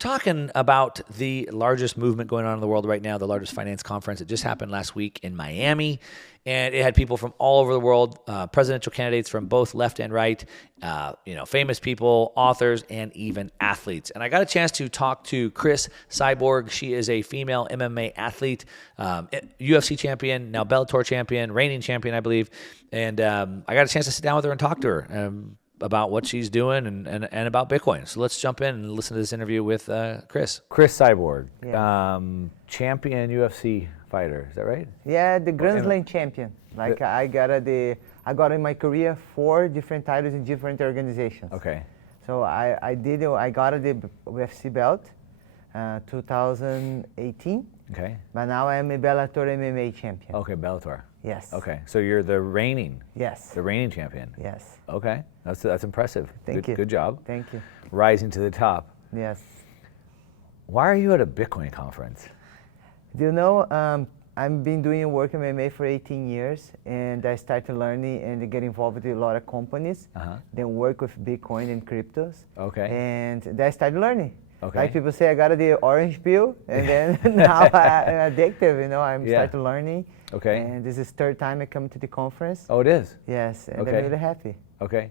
talking about the largest movement going on in the world right now, the largest finance conference. It just happened last week in Miami, and it had people from all over the world, presidential candidates from both left and right, famous people, authors, and even athletes. And I got a chance to talk to Cris Cyborg. She is a female MMA athlete, UFC champion, now Bellator champion, reigning champion, I believe. And I got a chance to sit down with her and talk to her about what she's doing and about Bitcoin. So let's jump in and listen to this interview with Cris. Cris Cyborg, champion UFC fighter, is that right? Yeah, the Grand Slam champion. Like I got in my career 4 different titles in different organizations. Okay. So I got the UFC belt 2018. Okay. But now I'm a Bellator MMA champion. Okay, Bellator. Yes. Okay, so you're the reigning. Yes. The reigning champion. Yes. Okay, that's impressive. Thank you. Good job. Thank you. Rising to the top. Yes. Why are you at a Bitcoin conference? Do you know, I've been doing work in MMA for 18 years, and I started learning and get involved with a lot of companies, then work with Bitcoin and cryptos. Okay. And then I started learning. Okay. Like people say, I got the orange pill, and then now I'm addictive, I'm starting learning. Okay. And this is 3rd time I come to the conference. Oh, it is? Yes, and Okay. I'm really happy. Okay.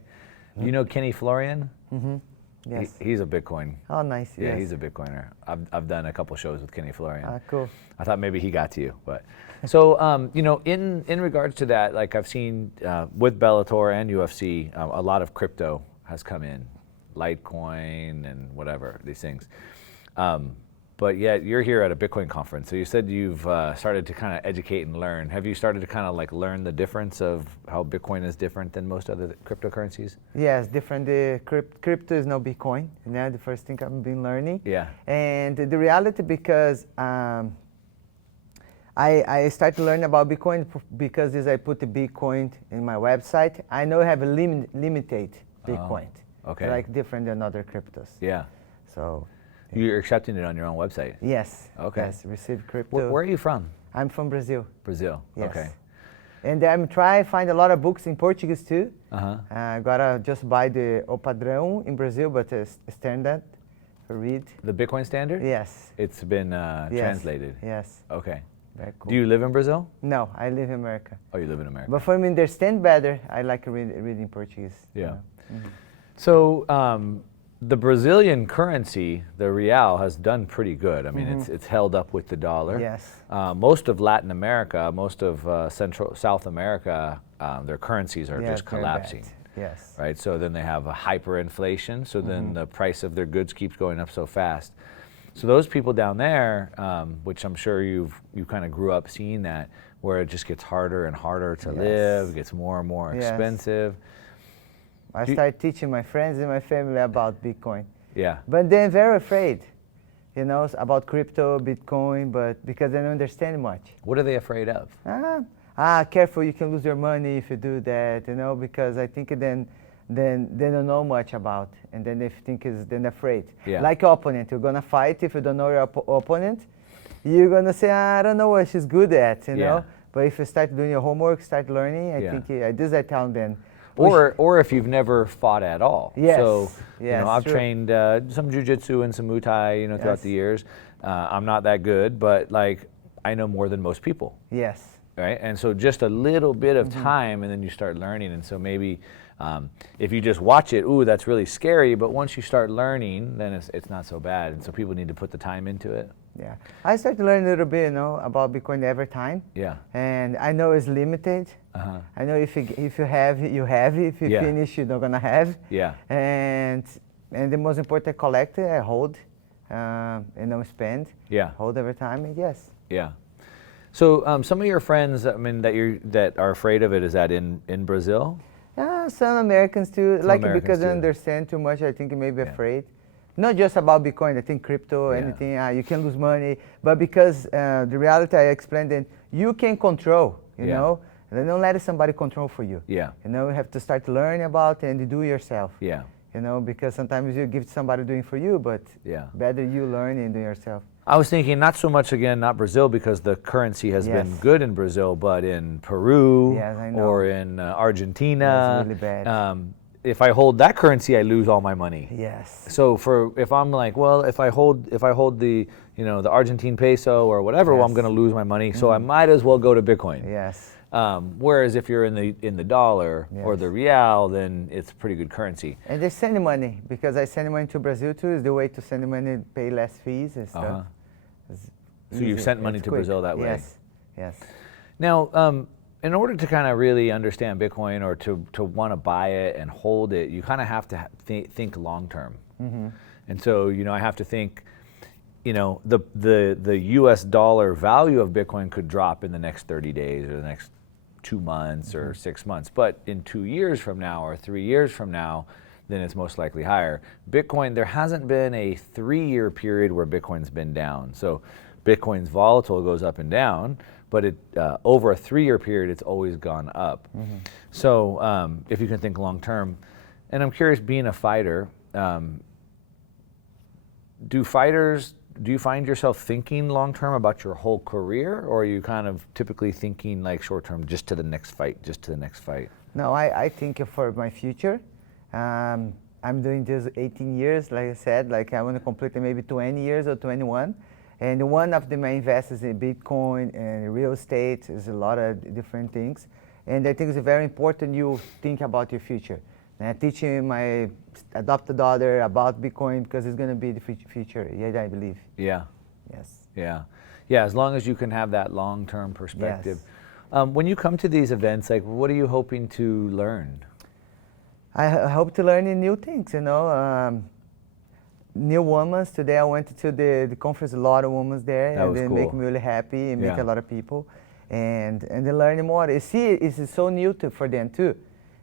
You know Kenny Florian? Mm-hmm. Yes. He's a Bitcoin. Oh, nice. Yeah, yes. he's a Bitcoiner. I've done a couple shows with Kenny Florian. Cool. I thought maybe he got to you, but so in regards to that, like I've seen with Bellator and UFC, a lot of crypto has come in, Litecoin and whatever these things. But yet you're here at a Bitcoin conference. So you said you've started to kind of educate and learn. Have you started to kind of like learn the difference of how Bitcoin is different than most other cryptocurrencies? Yes, different. The crypto is no Bitcoin. The first thing I've been learning. Yeah. And the reality, because I started learning about Bitcoin because as I put the Bitcoin in my website, I know I have a limited Bitcoin. Okay. Like different than other cryptos. Yeah. So. You're accepting it on your own website? Yes. Okay. Yes, receive crypto. Where are you from? I'm from Brazil. Brazil. Yes. Okay. And I'm trying to find a lot of books in Portuguese too. Uh-huh. Gotta just buy the O Padrão in Brazil, but standard to read. The Bitcoin standard? Yes. It's been Yes. translated? Yes. Okay. Very cool. Do you live in Brazil? No, I live in America. Oh, you live in America. But for me to understand better, I like reading Portuguese. Yeah. Mm-hmm. So the Brazilian currency, the real, has done pretty good. I mean, it's held up with the dollar. Yes. Most of Latin America, most of South America, their currencies are just very collapsing. bad. Yes. Right. So then they have a hyperinflation. So then the price of their goods keeps going up so fast. So those people down there, which I'm sure you kind of grew up seeing that, where it just gets harder and harder to live, gets more and more expensive. I started teaching my friends and my family about Bitcoin. Yeah. But they're very afraid, about crypto, Bitcoin, but because they don't understand much. What are they afraid of? Careful, you can lose your money if you do that, because I think then they don't know much about, and then they think then afraid. Yeah. Like your opponent, you're gonna fight. If you don't know your opponent, you're gonna say, I don't know what she's good at, you know. But if you start doing your homework, start learning, I think this I tell them. Or if you've never fought at all. Yes. So I've true. trained some jiu-jitsu and some Muay Thai, throughout the years. I'm not that good, but like I know more than most people. Yes. Right. And so just a little bit of time, and then you start learning. And so maybe if you just watch it, ooh, that's really scary. But once you start learning, then it's not so bad. And so people need to put the time into it. Yeah, I started to learn a little bit, about Bitcoin every time. Yeah. And I know it's limited. I know if you have, you have. If you finish, you're not gonna have. Yeah. And the most important, I collect it, I hold, and don't spend. Yeah. Hold every time, and yes. Yeah. So some of your friends, that are afraid of it, is that in Brazil? Some Americans too, because they too. understand too much. I think maybe afraid. Not just about Bitcoin, I think crypto, anything, you can lose money, but because the reality I explained, that you can control, you know, and don't let somebody control for you. Yeah. You have to start learning about it and do it yourself. Yeah. Because sometimes you give somebody doing for you, but better you learn and do yourself. I was thinking not so much, again, not Brazil, because the currency has been good in Brazil, but in Peru or in Argentina. That's really bad. if I hold that currency, I lose all my money. Yes. So if I'm like, well, if I hold the the Argentine peso or whatever, well, I'm going to lose my money. So I might as well go to Bitcoin. Yes. Whereas if you're in the dollar or the real, then it's pretty good currency. And they send money, because I send money to Brazil too. Is the way to send money, pay less fees and stuff. So you've sent money to Brazil that way. Yes. Yes. Now, in order to kind of really understand Bitcoin or to want to buy it and hold it, you kind of have to think long term. And so, I have to think, the U.S. dollar value of Bitcoin could drop in the next 30 days or the next 2 months or 6 months. But in 2 years from now or 3 years from now, then it's most likely higher. Bitcoin, there hasn't been a 3-year period where Bitcoin's been down. So Bitcoin's volatile, goes up and down, but over a 3-year period, it's always gone up. So if you can think long term, and I'm curious, being a fighter, do you find yourself thinking long term about your whole career, or are you kind of typically thinking like short term, just to the next fight? No, I think for my future. I'm doing this 18 years, like I said, like I want to complete maybe 20 years or 21. And one of my investors in Bitcoin and real estate is a lot of different things. And I think it's very important you think about your future. And I'm teaching my adopted daughter about Bitcoin because it's going to be the future, yeah, I believe. Yeah. Yes. Yeah. Yeah, as long as you can have that long-term perspective. Yes. When you come to these events, like, what are you hoping to learn? I hope to learn new things, new women. Today I went to the conference, a lot of women there, and they make me really happy and make a lot of people. And they learn more. You see, it's so new for them too.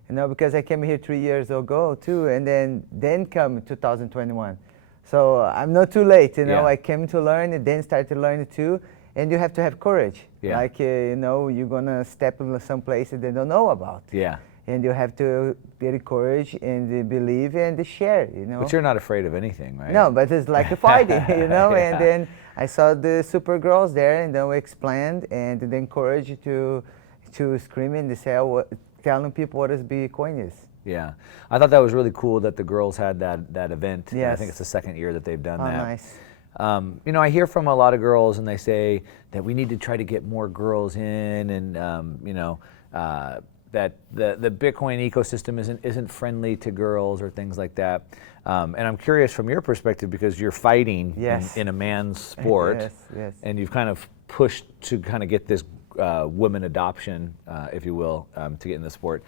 Because I came here 3 years ago too, and then come 2021. So I'm not too late, I came to learn and then started to learn too. And you have to have courage. Yeah. Like, you're gonna step in some places they don't know about. Yeah. And you have to get courage and believe and share, But you're not afraid of anything, right? No, but it's like a fighting, Yeah. And then I saw the super girls there, and then we explained, and the encourage to scream and say, telling people what Bitcoin is. Yeah, I thought that was really cool that the girls had that event. Yes. I think it's the second year that they've done that. Nice. I hear from a lot of girls, and they say that we need to try to get more girls in, and that the Bitcoin ecosystem isn't friendly to girls or things like that. And I'm curious from your perspective, because you're fighting in a man's sport, yes. And you've kind of pushed to kind of get this women adoption, if you will, to get in the sport.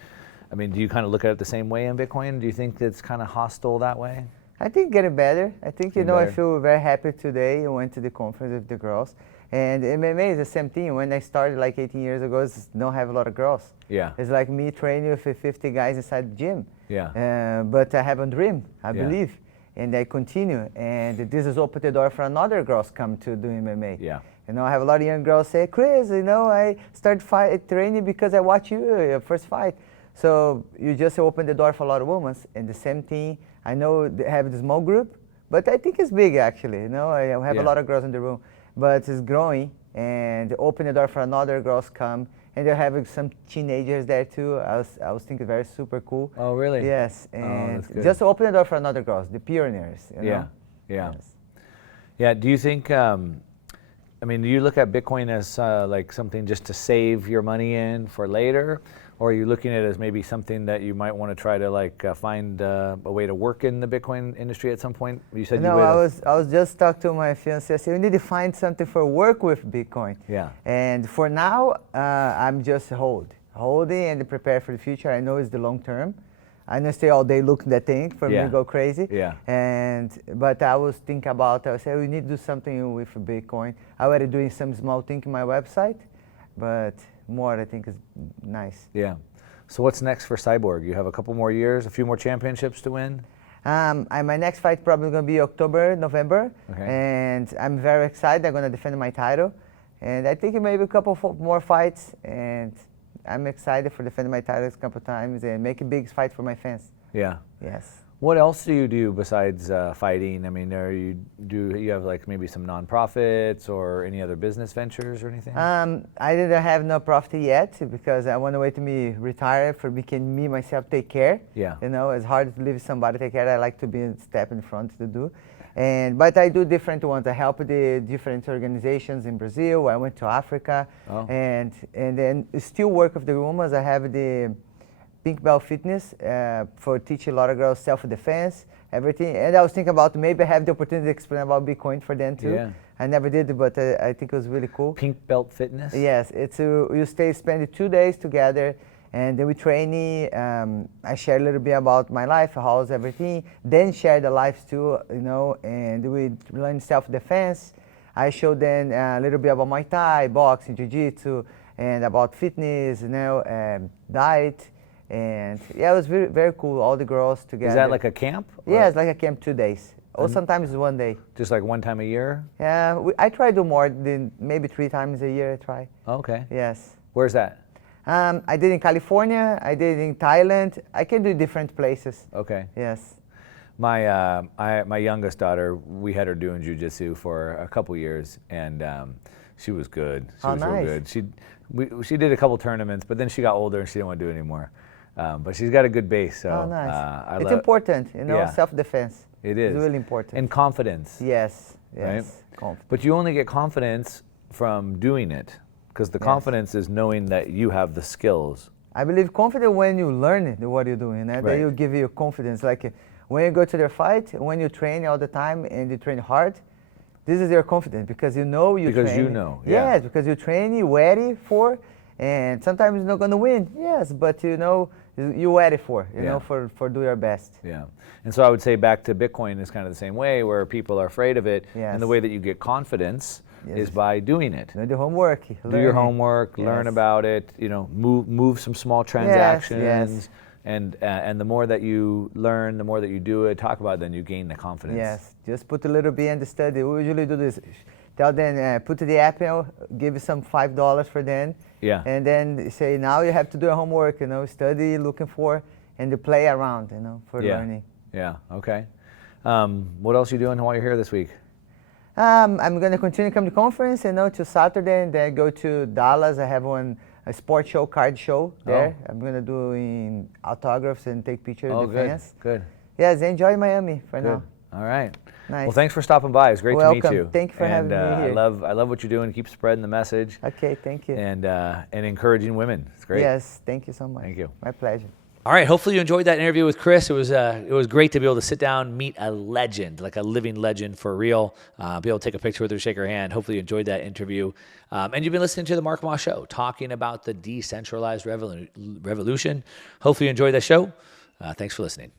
I mean, do you kind of look at it the same way in Bitcoin? Do you think it's kind of hostile that way? I think getting better. I think, I feel very happy today. I went to the conference with the girls. And MMA is the same thing. When I started like 18 years ago, don't have a lot of girls. Yeah. It's like me training with 50 guys inside the gym. Yeah. But I have a dream, I believe. And I continue. And this has opened the door for another girls come to do MMA. Yeah. I have a lot of young girls say, Cris, I started training because I watch your first fight. So you just open the door for a lot of women. And the same thing, I know they have the small group, but I think it's big actually. I have a lot of girls in the room, but it's growing, and open the door for another girls come, and they're having some teenagers there too. I was thinking very super cool. Oh really? Yes, and just open the door for another girls, the pioneers. Yeah. Yes. Yeah. Do you think? Do you look at Bitcoin as like something just to save your money in for later? Or are you looking at it as maybe something that you might want to try to find a way to work in the Bitcoin industry at some point? You said I was just talking to my fiancé. I said, we need to find something for work with Bitcoin. Yeah. And for now, I'm just holding and prepare for the future. I know it's the long term. I don't stay all day looking at that thing for me to go crazy. Yeah. But I was thinking about, I said, we need to do something with Bitcoin. I already doing some small thing in my website, but more I think is nice. Yeah. So what's next for Cyborg? You have a couple more years, a few more championships to win? My next fight probably going to be October, November. Okay. And I'm very excited. I'm going to defend my title. And I think maybe a couple more fights. And I'm excited for defending my titles a couple times and make a big fight for my fans. Yeah. Yes. What else do you do besides fighting? I mean, do you have like maybe some nonprofits or any other business ventures or anything? I didn't have no profit yet because I want to wait to me retire for me myself take care. Yeah. You know, it's hard to leave somebody take care. I like to be a step in front to do. But I do different ones. I help the different organizations in Brazil. I went to Africa, and then still work with the women. I have the Pink Belt Fitness for teaching a lot of girls self-defense, everything. And I was thinking about maybe I have the opportunity to explain about Bitcoin for them too. Yeah. I never did, but I think it was really cool. Pink Belt Fitness? Yes, it's you spend 2 days together, and then we training. I share a little bit about my life, how's everything. Then share the lives too, you know, and we learn self-defense. I show them a little bit about Muay Thai, boxing, Jiu-Jitsu, and about fitness, you know, diet. And yeah, it was very, very cool, all the girls together. Is that like a camp? Yeah, it's like a camp 2 days. Or sometimes 1 day. Just like one time a year? Yeah, I try to do more than maybe 3 times a year I try. Okay. Yes. Where's that? I did in California, I did in Thailand. I can do different places. Okay. Yes. My youngest daughter, we had her doing jiu-jitsu for a couple years, and she was good. She was nice. real good. She did a couple tournaments, but then she got older and she didn't want to do it anymore. But she's got a good base. So, nice. It's important, you know, self-defense. It is. It's really important. And confidence. Yes, right? yes. But you only get confidence from doing it, because the confidence is knowing that you have the skills. I believe confidence when you learn what you're doing, right? That will give you confidence. Like when you go to the fight, when you train all the time and you train hard, this is your confidence because you know you train. Because you know. Yeah. Yes, because you train, you're ready for, and sometimes you're not going to win. Yes, but you know you're ready for, you know, for do your best. Yeah. And so I would say back to Bitcoin is kind of the same way, where people are afraid of it. Yes. And the way that you get confidence is by doing it. Do the homework. Do your homework, learn about it, you know, move some small transactions. Yes. And the more that you learn, the more that you do it, talk about it, then you gain the confidence. Yes, just put a little bit in the study. We usually do this. Tell them, put the app in, give you some $5 for them. Yeah. And then say, now you have to do your homework, you know, study, looking for, and to play around, you know, for learning. Yeah, okay. What else are you doing while you're here this week? I'm going to continue to come to conference, you know, to Saturday, and then go to Dallas. I have a sports show, card show there. I'm going to do in autographs and take pictures with the fans. Good. Yes, enjoy Miami for now. All right. Nice. Well, thanks for stopping by. It's great to meet you. Thank you for having me here. I love what you're doing. Keep spreading the message. Okay, thank you. And encouraging women. It's great. Yes, thank you so much. Thank you. My pleasure. All right. Hopefully you enjoyed that interview with Cris. It was great to be able to sit down, meet a legend, like a living legend for real. Be able to take a picture with her, shake her hand. Hopefully you enjoyed that interview. And you've been listening to the Mark Moss Show, talking about the decentralized revolution. Hopefully you enjoyed that show. Thanks for listening.